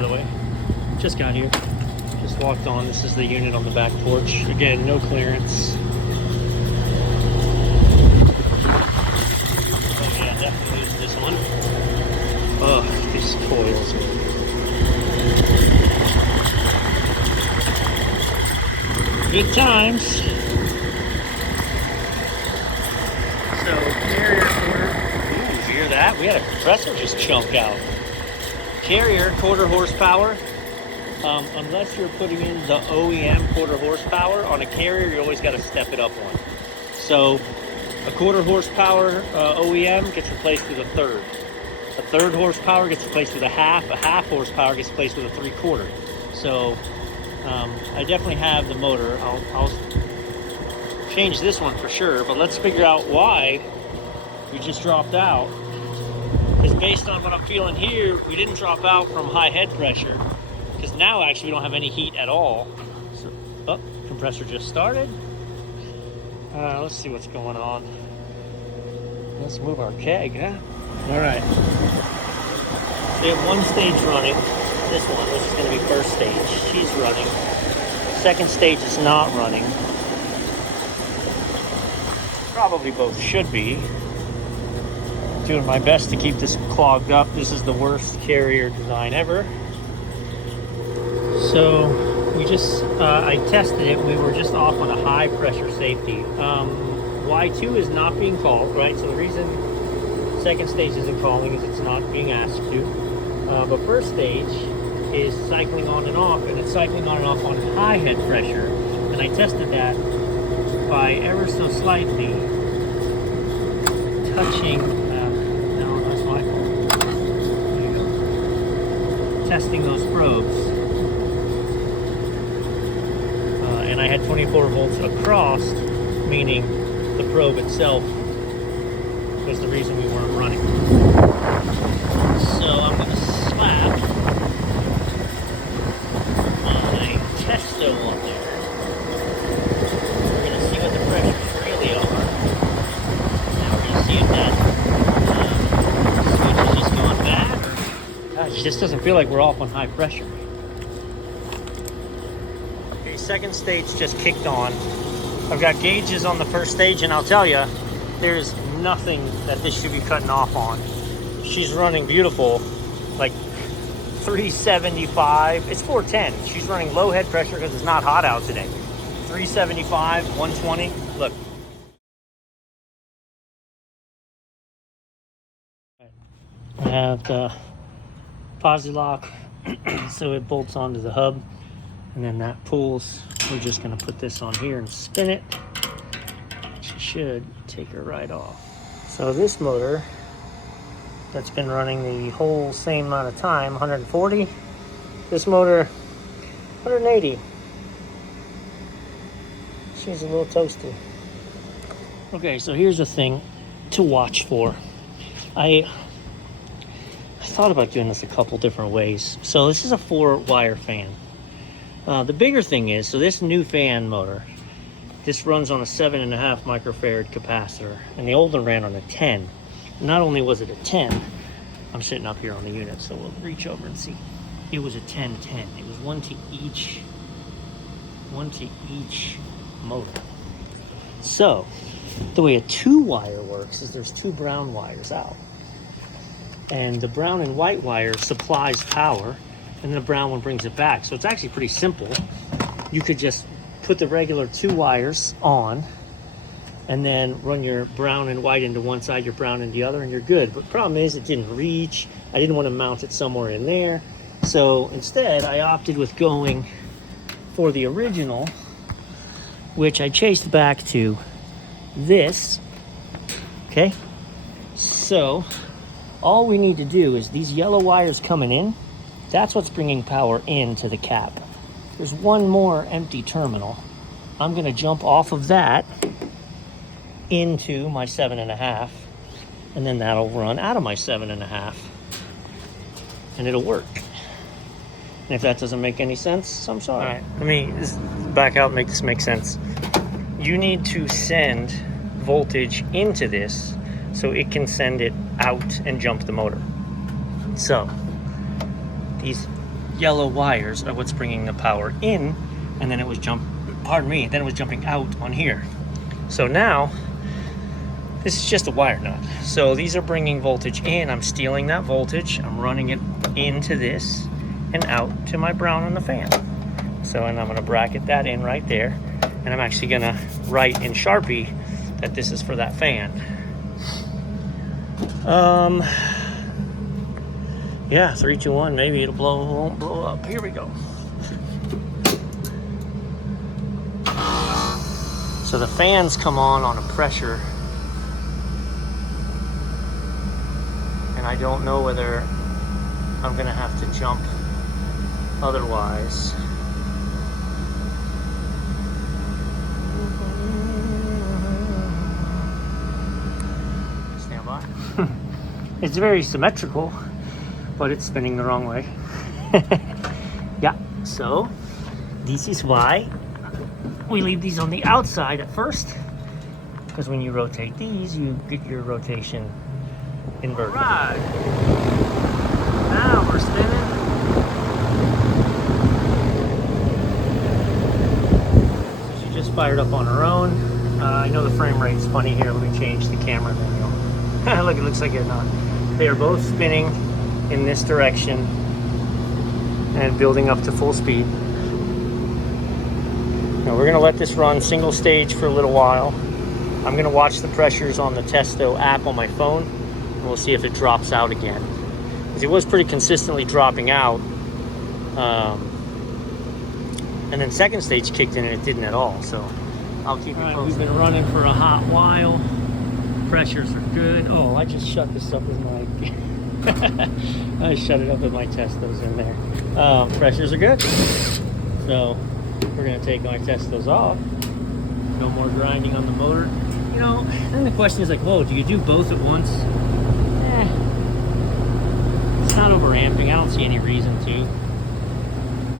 by the way. Just got here. Just walked on. This is the unit on the back porch. Again, no clearance. Oh yeah, definitely use this one. Ugh, these coils. Good times. So, carrier quarter. Ooh, did you hear that? We had a compressor just chunk out. Carrier quarter horsepower. Unless you're putting in the OEM quarter horsepower on a carrier, you always got to step it up one. So, a quarter horsepower OEM gets replaced with a third. A third horsepower gets replaced with a half horsepower gets replaced with a 3/4. So I definitely have the motor. I'll change this one for sure, but let's figure out why we just dropped out. Because based on what I'm feeling here, we didn't drop out from high head pressure, because now actually we don't have any heat at all. So, oh, compressor just started. Let's see what's going on. Let's move our keg, huh? All right. We have one stage running. This one, which is going to be first stage. She's running. Second stage is not running. Probably both should be. Doing my best to keep this clogged up. This is the worst carrier design ever. So we just, I tested it. We were just off on a high pressure safety. Y2 is not being called, right? So the reason second stage isn't calling is it's not being asked to. But first stage is cycling on and off, and it's cycling on and off on high head pressure. And I tested that by ever so slightly touching, no, that's my fault. There you go. Testing those probes. And I had 24 volts across, meaning the probe itself was the reason we weren't running. So I'm going to slap my testo on there. We're going to see what the pressures really are. Now we're going to see if that switch has just gone bad. Gosh, it just doesn't feel like we're off on high pressure. Okay, second stage just kicked on. I've got gauges on the first stage, and I'll tell you, there's nothing that this should be cutting off on. She's running beautiful, like 375. It's 410. She's running low head pressure because it's not hot out today. 375, 120. Look. I have the posi lock, so it bolts onto the hub, and then that pulls. We're just going to put this on here and spin it. She should take her right off. So this motor that's been running the whole same amount of time, 140. This motor, 180. She's a little toasty. Okay, so here's the thing to watch for. I thought about doing this a couple different ways. So this is a 4-wire fan. The bigger thing is, so this new fan motor, this runs on a 7.5 microfarad capacitor, and the old one ran on a 10. Not only was it a 10, I'm sitting up here on the unit, so we'll reach over and see. It was a 10-10. It was one to each motor. So the way a 2-wire works is there's 2 brown wires out, and the brown and white wire supplies power, and the brown one brings it back. So it's actually pretty simple. You could just put the regular 2 wires on, and then run your brown and white into one side, your brown into the other, and you're good. But the problem is it didn't reach. I didn't want to mount it somewhere in there. So instead, I opted with going for the original, which I chased back to this. Okay? So all we need to do is these yellow wires coming in, that's what's bringing power into the cap. There's one more empty terminal. I'm going to jump off of that into my 7.5, and then that'll run out of my 7.5, and it'll work. And if that doesn't make any sense, I'm sorry. All right, let me back out and make this make sense. You need to send voltage into this so it can send it out and jump the motor. So these yellow wires are what's bringing the power in, and then it was then it was jumping out on here. So now, this is just a wire nut. So these are bringing voltage in. I'm stealing that voltage. I'm running it into this and out to my brown on the fan. So, and I'm gonna bracket that in right there. And I'm actually gonna write in Sharpie that this is for that fan. Yeah, 3, 2, 1, maybe it won't blow up. Here we go. So the fans come on a pressure, and I don't know whether I'm gonna have to jump otherwise. Stand by. It's very symmetrical, but it's spinning the wrong way. Yeah, so this is why we leave these on the outside at first, because when you rotate these, you get your rotation inverted. All right, now we're spinning. So she just fired up on her own. I know the frame rate's funny here. Let me change the camera manual. Look, it looks like it's not. They are both spinning in this direction and building up to full speed. Now we're gonna let this run single stage for a little while. I'm gonna watch the pressures on the Testo app on my phone, and we'll see if it drops out again. Because it was pretty consistently dropping out. And then second stage kicked in and it didn't at all, so I'll keep you posted. We've been running for a hot while. Pressures are good. Oh, I just shut this up with my... I shut it up with my Testos in there. Pressures are good. So we're gonna take my Testos off. No more grinding on the motor. You know, then the question is like, whoa, do you do both at once? It's not overamping. I don't see any reason to.